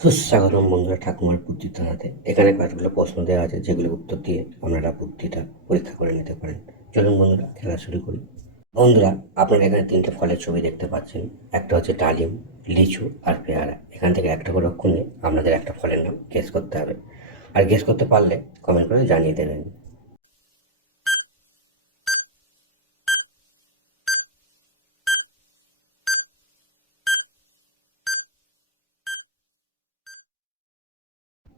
সুস্বাগতম বন্ধুরা ঠাকুমার বুদ্ধির হাতে। এখানে কয়েকগুলো প্রশ্ন দেওয়া আছে যেগুলো উত্তর দিয়ে আপনারা বুদ্ধিটা পরীক্ষা করে নিতে পারেন। চলুন বন্ধুরা, খেলা শুরু করি। বন্ধুরা, আপনারা এখানে তিনটে ফলের ছবি দেখতে পাচ্ছেন। একটা হচ্ছে ডালিম, লিচু আর পেয়ারা। এখান থেকে একটা করে অক্ষর নিয়ে আপনাদের একটা ফলের নাম গেস করতে হবে। আর গেস করতে পারলে কমেন্ট করে জানিয়ে দেবেন।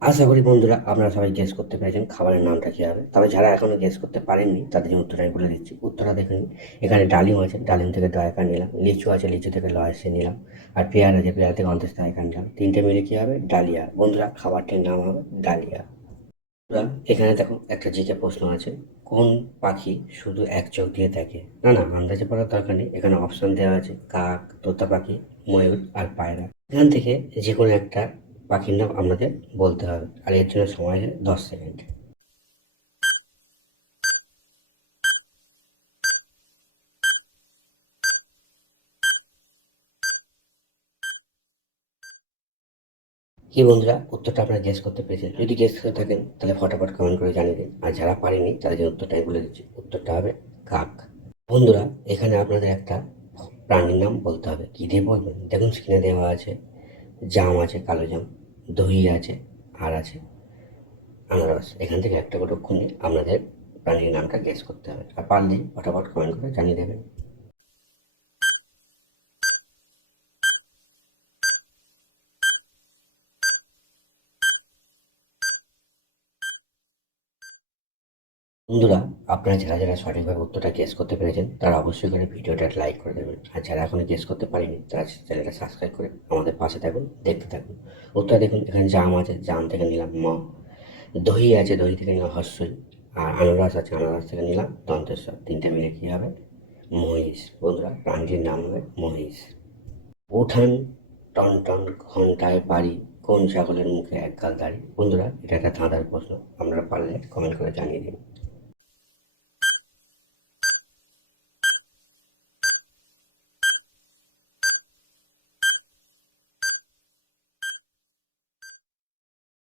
আশা করি বন্ধুরা আপনারা সবাই গেস করতে পেরেছেন খাবারের নামটা কী হবে। তবে যারা এখনো গেস করতে পারেননি তাদের জন্য উত্তরটা আমি বলে দিচ্ছি। উত্তরটা দেখে নিন। এখানে ডালিম আছে, ডালিম থেকে দয়াকার নিলাম। লিচু আছে, লিচু থেকে লয়েসে নিলাম। আর পেয়ারা আছে, পেয়ারা থেকে অন্তস্থ দয়াকার নিলাম। তিনটে মিলে কী হবে? ডালিয়া। বন্ধুরা, খাবারটির নাম হবে ডালিয়া। বন্ধুরা, এখানে দেখো একটা জিকে প্রশ্ন আছে। কোন পাখি শুধু এক চোখ দিয়ে দেখে? না না, আন্দাজে পড়ার দরকার নেই। এখানে অপশন দেওয়া আছে কাক, তোতা পাখি, ময়ূর আর পায়রা। এখান থেকে যে কোনো একটা পাখির নাম আপনাদের বলতে হবে। আর এর জন্য সময় আছে 10 সেকেন্ড। কি বন্ধুরা, উত্তরটা আপনারা গেস করতে পেরেছেন? যদি গেস করে থাকেন তাহলে ফটাফট কমেন্ট করে জানিয়ে দিন। আর যারা পারেনি তাদের জন্য উত্তরটাই বলে দিচ্ছি। উত্তরটা হবে কাক। বন্ধুরা, এখানে আপনাদের একটা প্রাণীর নাম বলতে হবে। কী দিয়ে বলবেন? দেখুন স্ক্রিনে দেওয়া আছে জাম আছে, কালো জাম, দই আছে, আর আছে আনারস। এখান থেকে একটা করে অক্ষর নিয়ে আপনাদের প্রাণীর নামটা গেস করতে হবে। আর পারলে ফটাফট কমেন্ট করে জানিয়ে দেবেন। বন্ধুরা, আপনারা যারা যারা সঠিকভাবে উত্তরটা গেস করতে পেরেছেন তারা অবশ্যই করে ভিডিওটা লাইক করে দেবেন। আর যারা এখনো গেস করতে পারেনি তারা চ্যানেলটা সাবস্ক্রাইব করে আমাদের পাশে থাকুন, দেখতে থাকুন। উত্তরটা দেখুন, এখানে জাম আছে, জাম থেকে নিলাম ম। দহি আছে, দহি থেকে নিলাম হর্ষই। আর আনারস আছে, আনারস থেকে নিলাম দন্তেশ্বর। তিনটে মিলে কী হবে? মহিষ। বন্ধুরা, প্রাণীটির নাম হবে মহিষ। উঠান টন টন ঘন্টায় বাড়ি, কোন ছাগলের মুখে একগাল দাড়ি? বন্ধুরা, এটা একটা ধাঁধার প্রশ্ন। আপনারা পারলে কমেন্ট করে জানিয়ে দিন।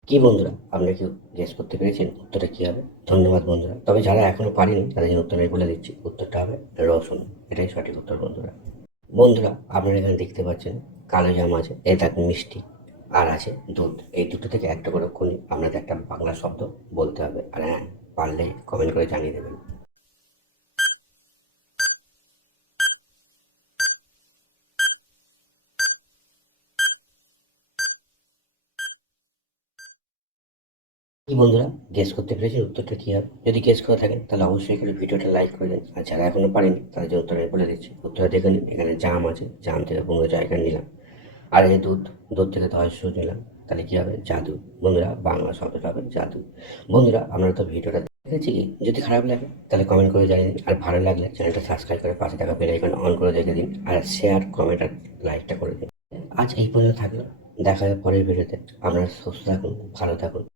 কি বন্ধুরা, আপনারা কি গেস করতে পেরেছেন উত্তরটা কী হবে? ধন্যবাদ বন্ধুরা। তবে যারা এখনো পারেনি তাদের জন্য উত্তর আমি বলে দিচ্ছি। উত্তরটা হবে রসুন। এটাই সঠিক উত্তর বন্ধুরা। বন্ধুরা, আপনারা এখানে দেখতে পাচ্ছেন কালো জাম আছে, এ থাকে মিষ্টি, আর আছে দুধ। এই দুটো থেকে একটা করে অক্ষর নিয়ে আপনাদের একটা বাংলা শব্দ বলতে হবে। আর হ্যাঁ, পারলে কমেন্ট করে জানিয়ে দেবেন। কি বন্ধুরা, গেস করতে পেরেছেন উত্তরটা কী হবে? যদি গেস করে থাকেন তাহলে অবশ্যই করে ভিডিওটা লাইক করে দিন। আর যারা এখনো পারেনি তাদের জন্য উত্তর আমি বলে দিচ্ছি। উত্তরটা দেখে নিন। এখানে জাম আছে, জাম থেকে পনেরো জায়গা নিলাম। আর এই দুধ, দুধ থেকে দশ নিলাম। তাহলে কী হবে? জাদু। বন্ধুরা, বাংলা শব্দটা হবে জাদু। বন্ধুরা, আপনারা তো ভিডিওটা দেখেছি কি? যদি খারাপ লাগে তাহলে কমেন্ট করে জানিয়ে দিন। আর ভালো লাগলে চ্যানেলটা সাবস্ক্রাইব করে পাশে থাকা বেল আইকন অন করে রেখে দিন। আর শেয়ার, কমেন্ট আর লাইকটা করে দিন। আজ এই পর্যন্ত থাকলো। দেখা হবে পরের ভিডিওতে। আপনারা সুস্থ থাকুন, ভালো থাকুন।